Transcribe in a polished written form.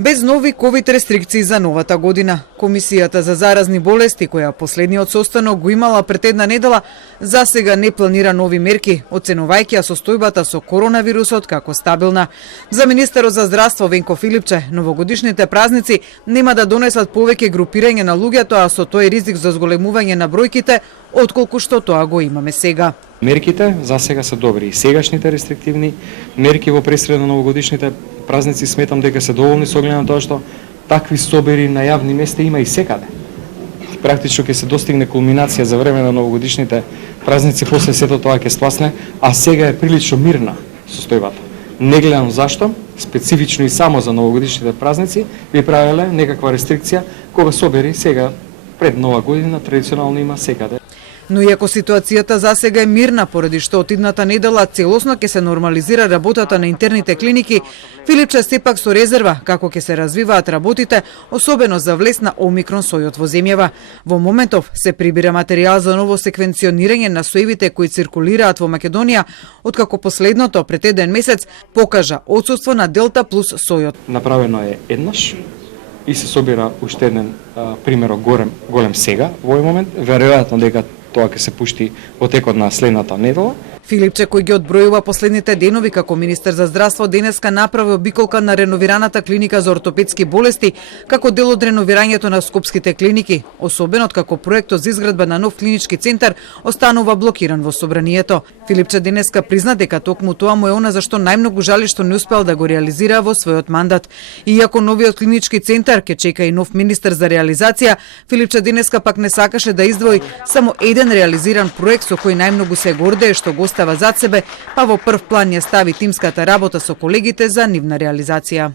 Без нови ковид рестрикции за новата година, Комисијата за заразни болести, која последниот состанок го имала пред една недела, за сега не планира нови мерки, оценувајќи ја состојбата со коронавирусот како стабилна. За министерот за здравство Венко Филипче, новогодишните празници нема да донесат повеќе групирање на луѓето, а со тој ризик за зголемување на бројките, отколку што тоа го имаме сега. Мерките за сега се добри и сегашните рестриктивни мерки во пресред на новогодишните празници сметам дека се доволни со оглед на тоа што такви собери на јавни места има и секаде. Практично ќе се достигне кулминација за време на новогодишните празници, после сето тоа ќе спласне, а сега е прилично мирна состојбата. Не гледам зашто, специфично и само за новогодишните празници, би правеле некаква рестрикција, кога собери сега пред нова година традиционално има секаде. Но иако ситуацијата за сега е мирна, поради што од идната недела целосно ќе се нормализира работата на интерните клиники, Филипче сепак со резерва како ќе се развиваат работите, особено за влез на омикрон сојот во земјава. Во моментов се прибира материјал за ново секвенционирање на соевите кои циркулираат во Македонија, откако последното пред еден месец покажа отсуство на Делта плюс сојот. Направено е еднаш и се собира уште еден примерок голем сега во овој момент, веројатно дека тоа ќе се пушти во текот на следната недела. Филипче, кој ги одбројува последните денови како министер за здравство, денеска направи обиколка на реновираната клиника за ортопедски болести како дел од реновирањето на скопските клиники, особено како проектот за изградба на нов клинички центар останува блокиран во собранието. Филипче денеска призна дека токму тоа му е она зашто најмногу жали што не успел да го реализира во својот мандат. Иако новиот клинички центар ќе чека и нов министер за реализација, Филипче денеска пак не сакаше да издвои само еден реализиран проект со кој најмногу се гордее што го остава зад себе, па во прв план ја стави тимската работа со колегите за нивна реализација.